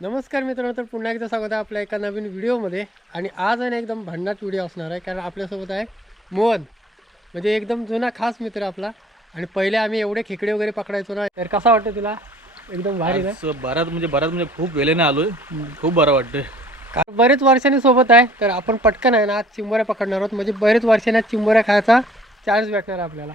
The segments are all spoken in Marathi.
नमस्कार मित्रांनो तर पुन्हा एकदा स्वागत आहे आपल्या एका नवीन व्हिडिओमध्ये. आणि आज आहे ना एकदम भन्नाट व्हिडिओ असणार आहे कारण आपल्यासोबत आहे मोहन. म्हणजे एकदम जुना खास मित्र आपला. आणि पहिले आम्ही एवढे खेकडे वगैरे पकडायचो ना तर कसा वाटतं तुला? एकदम भारी ना? बराच म्हणजे बराच म्हणजे खूप वेळेने आलोय. खूप बरं वाटतंय. कारण बरेच वर्षांनी सोबत आहे तर आपण पटकन आहे ना आज चिंबोऱ्या पकडणार आहोत. म्हणजे बरेच वर्षांनी आज चिंबोऱ्या खायचा चान्स भेटणार आहे आपल्याला.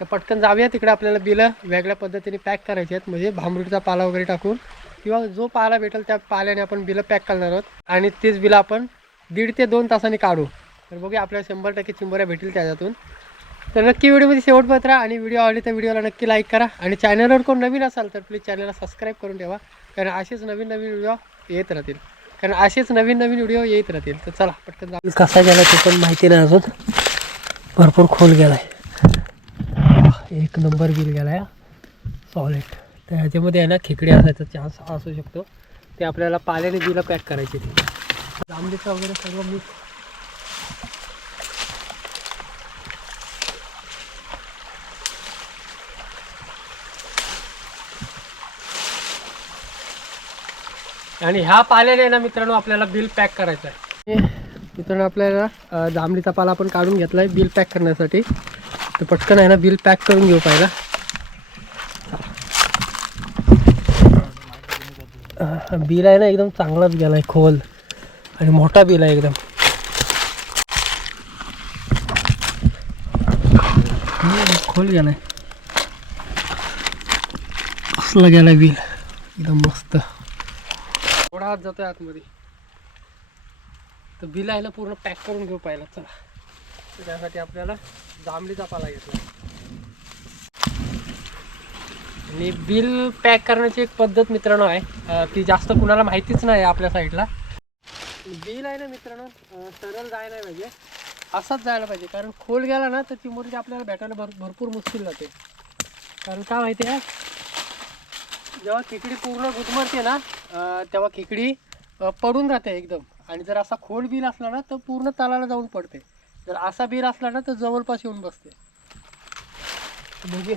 तर पटकन जाऊया तिकडे आपल्याला बिलं वेगळ्या पद्धतीने पॅक करायची आहेत. म्हणजे भांबरूटचा पाला वगैरे टाकून. किंवा जो पाला भेटेल त्या पाल्याने आपण बिलं पॅक करणार आहोत. आणि तीच बिलं आपण दीड ते दोन तासांनी काढू. तर बघूया आपल्याला शंभर टक्के चिंबऱ्या भेटेल त्याच्यातून. तर नक्की व्हिडिओमध्ये शेवटपर्यंत राहा आणि व्हिडिओ आवडली तर व्हिडिओला नक्की लाईक करा. आणि चॅनलवर कोण नवीन असाल तर प्लीज चॅनलला सबस्क्राईब करून ठेवा. कारण असेच नवीन नवीन व्हिडिओ येत राहतील. कारण असेच नवीन नवीन व्हिडिओ येत राहतील. तर चला पटकन जाऊ. कसा गेला ते पण माहिती नाही अजून. भरपूर खोल गेलाय. एक नंबर बिल गेलाय सॉलिड तर ह्याच्यामध्ये आहे ना खेकडे असायचा चान्स असू शकतो. ते आपल्याला पाल्याने बिलं पॅक करायचे ते. जांभळीचं वगैरे सर्व मिक्स आणि ह्या पाल्याने ना मित्रांनो आपल्याला बिल पॅक करायचं आहे मित्रांनो आपल्याला अं, जांभळीचा पाला आपण काढून घेतला आहे बिल पॅक करण्यासाठी. तर पटकन आहे ना बिल पॅक करून घेऊ पाहिला अं, बिल आहे ना एकदम चांगलाच गेला आहे खोल. आणि मोठा बिल आहे एकदम. खोल गेला आहे असला गेला बिल. एकदम मस्त. थोडा हात जातोय आतमध्ये. तर बिल आहे ना पूर्ण पॅक करून घेऊ पाहिला. चला. त्यासाठी आपल्याला जांभळीचा पाला घेतला. आणि बिल पॅक करण्याची एक पद्धत मित्रांनो आहे. ती जास्त कुणाला माहितीच नाही आपल्या साईडला. बिल आहे ना मित्रांनो सरळ जायला नाही पाहिजे. असंच जायला पाहिजे. कारण खोल गेला ना तर ती मूर्ती आपल्याला भेटायला भर भरपूर मुश्किल जाते. कारण काय माहिती आहे? जेव्हा खेकडी पूर्ण गुदमरते ना तेव्हा खेकडी पडून राहते एकदम. आणि जर असा खोल बिल असला ना तर पूर्ण तलाला जाऊन पडते. जर असा बिल असला ना तर जवळपास येऊन बसते. बघूया.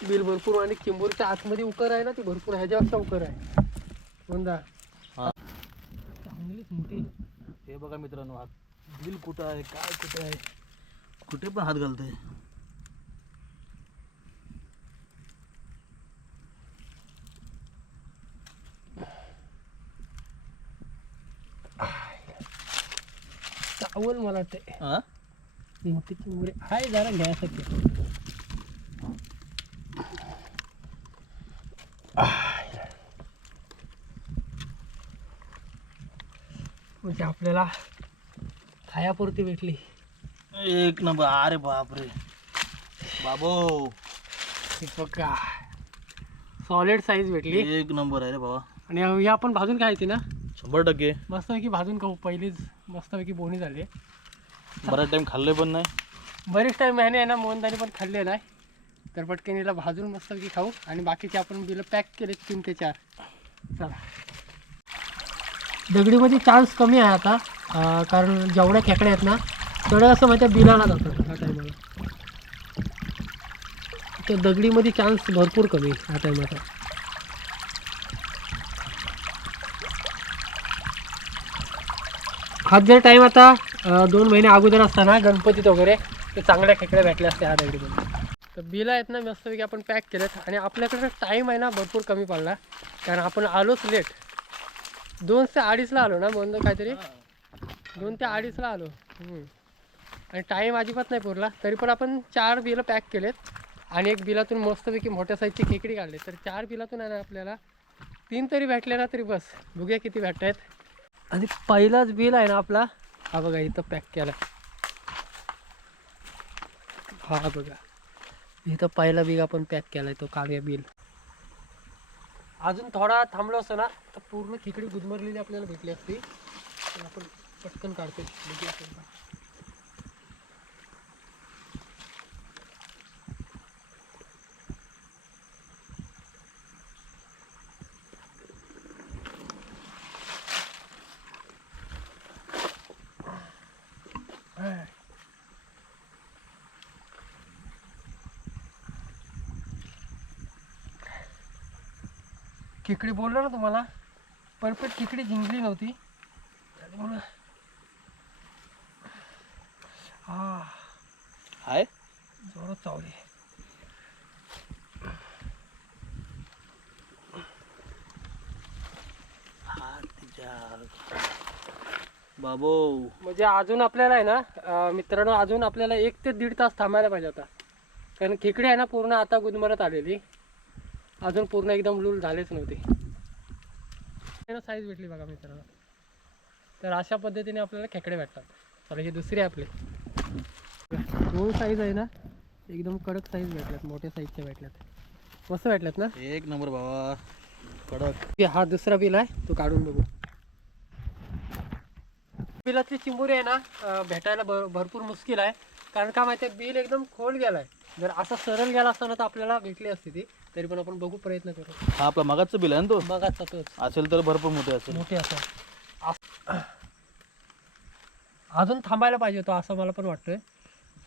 बिल भरपूर आणि किंबोरीच्या आतमध्ये उकर आहे ना ती भरपूर ह्याच्यापेक्षा उकर आहे. हा. चांगलीच मोठी हे बघा मित्रांनो हात बिल कुठं आहे? काय कुठे आहे? कुठे पण हात घालते चावल मला ते हा? मोठी चिंबोरी आहे जरा घ्यायसाठी. म्हणजे आपल्याला खायापुरती भेटली. एक नंबर. अरे बापरे. बाबो. बघा. सॉलिड साईज भेटली. एक नंबर आहे रे बाबा. आणि ही आपण भाजून खायची ना? शंभर टक्के. मस्तपैकी भाजून खाऊ. पहिलीच मस्तपैकी बोनी झाली बराच टाइम खाल्ले पण नाही. बरेच टाईम ह्याने आहे ना मोहनदानी पण खाल्ले नाही. तर पटकन हिला भाजून मस्तपैकी खाऊ. आणि बाकीचे आपण बिलं पॅक केले तीन ते चार. चला. दगडीमध्ये चान्स कमी आहे आता अं, कारण जेवढ्या खेकड्या आहेत ना तेवढ्या असं माझ्या बिलाला जातात ह्या टायमाला तर दगडीमध्ये चान्स भरपूर कमी आहे ह्या टायमाचा हा जर टाईम आता अं, दोन महिने अगोदर असताना गणपतीत वगैरे ते चांगल्या खेकड्या भेटल्या असत्या ह्या दगडीमध्ये. तर बिलं आहेत ना मस्तपैकी आपण पॅक केलेत आणि आपल्याकडे टाईम आहे ना भरपूर कमी पडला. कारण आपण आलोच लेट दोन ते अडीचला आलो ना म्हणून काहीतरी? दोन ते अडीचला आलो. आणि टाईम अजिबात नाही पुरला. तरी पण आपण चार बिलं पॅक केलेत. आणि एक बिलातून मस्तपैकी मोठ्या साईजची खेकडी काढली. तर चार बिलातून आहे ना आपल्याला तीन तरी भेटले ना तरी बस. बघूया किती भेटत आहेत आणि पहिलाच बिल आहे ना आपला हा बघा इथं पॅक केला. हा बघा. इथं पहिला बिल आपण पॅक केला आहे तो काव्या बिल. अजून थोडा थांबलो असतो ना तर पूर्ण खिकडी गुदमरलेली आपल्याला भेटली असती. आपण पटकन काढतो. खेकडी बोललो ना तुम्हाला? परफेक्ट खेकडी जिंकली नव्हती. त्यामुळं हा. आहे जोरात चावली. बाबो. म्हणजे अजून आपल्याला आहे ना मित्रांनो अजून आपल्याला एक ते दीड तास थांबायला पाहिजे होता. कारण खेकडी आहे ना पूर्ण आता गुदमरत आलेली. अजून पूर्ण एकदम लूल झालेच नव्हते. साईज भेटली बघा मित्रांनो. तर अशा पद्धतीने आपल्याला खेकडे भेटतात. तर ही दुसरी आपली. दोन साईज आहे ना एकदम कडक साईज भेटल्यात मोठ्या साईजच्या भेटल्यात. मस्त भेटल्यात ना? एक नंबर बाबा. कडक. हे दुसरा बिल आहे तो काढून बघू. बिलातली चिंबोरी आहे ना भेटायला भर भरपूर मुश्किल आहे. कारण का माहिती आहे बिल एकदम खोल गेलाय. जर असा सरळ गेला असता ना तर आपल्याला भेटली असती ती. तरी पण आपण बघू प्रयत्न करू. हा आपला मगाचं बिल आहे ना तो? बघाचा तोच. असेल तर भरपूर मोठे असेल. मोठे असं अस- अजून थांबायला पाहिजे होतं असं मला पण वाटतंय.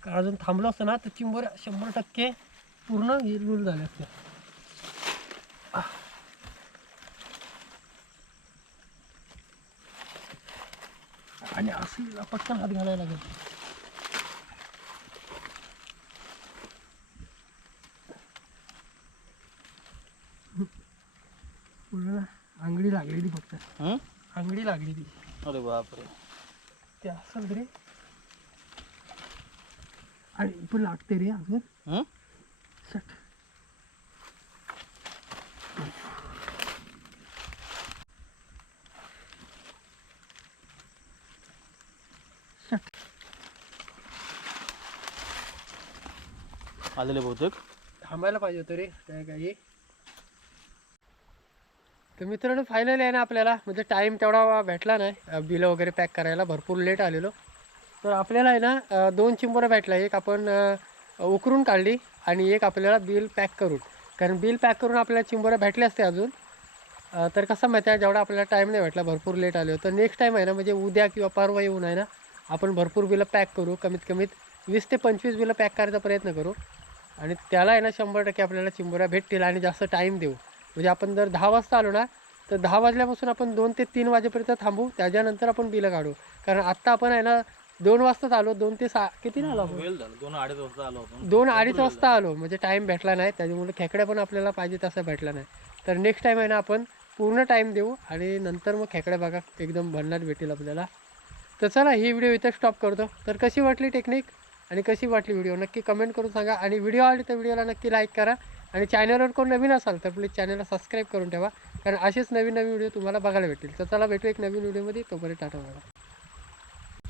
कारण अजून थांबलो असतं ना तर चिंबोर शंभर टक्के पूर्ण लूल झाले असते. आणि असं हिला पटकन हात घालायला लागेल. पूर्ण आंगडी लागलेली फक्त. हं? आंगडी लागली ती अरे बापरे. ते असेल रे. आणि पण लागते रे अजून. हं? शट आलेले बहुतेक? थांबायला पाहिजे होतं रे काय काही तर मित्रांनो फायनली आहे ना आपल्याला. म्हणजे टाईम तेवढा भेटला नाही. बिलं वगैरे पॅक करायला भरपूर लेट आलेलो. तर आपल्याला आहे ना दोन चिंबोऱ्या भेटला एक आपण उकरून काढली आणि एक आपल्याला बिल पॅक करून. कारण बिल पॅक करून आपल्याला चिंबोऱ्या भेटल्या असते अजून. तर कसं माहिती आहे जेवढा आपल्याला टाईम नाही भेटला भरपूर लेट आलो. तर नेक्स्ट टाईम आहे ना म्हणजे उद्या किंवा परवा येऊन आहे ना आपण भरपूर बिलं पॅक करू. कमीत कमीत वीस ते पंचवीस बिलं पॅक करायचा प्रयत्न करू. आणि त्याला आहे ना शंभर टक्के आपल्याला चिंबोऱ्या भेटतील आणि जास्त टाईम देऊ. म्हणजे आपण जर दहा वाजता आलो ना तर दहा वाजल्यापासून आपण दोन ते तीन वाजेपर्यंत थांबू त्याच्यानंतर आपण बिलं काढू. कारण आत्ता आपण आहे ना दोन वाजताच आलो दोन ते सहा किती आलो दोन अडीच वाजता आलो दोन अडीच वाजता आलो म्हणजे टाईम भेटला नाही त्याच्यामुळे खेकड्या पण आपल्याला पाहिजे तसं भेटला नाही. तर नेक्स्ट टाईम आहे ना आपण पूर्ण टाईम देऊ आणि नंतर मग खेकड्या बघा एकदम भन्नाट भेटेल आपल्याला. तर चला ही व्हिडिओ इथं स्टॉप करतो. तर कशी वाटली टेक्निक आणि कशी वाटली व्हिडिओ नक्की कमेंट करून सांगा. आणि व्हिडिओ आवडली तर व्हिडिओला नक्की लाईक करा. आणि चॅनलवर कोण नवीन असाल तर प्लीज चॅनलला सबस्क्राईब करून ठेवा. कारण असेच नवीन नवीन व्हिडिओ तुम्हाला बघायला भेटतील. तर चला भेटू एक नवीन व्हिडिओमध्ये तोपर्यंत टाटा बघा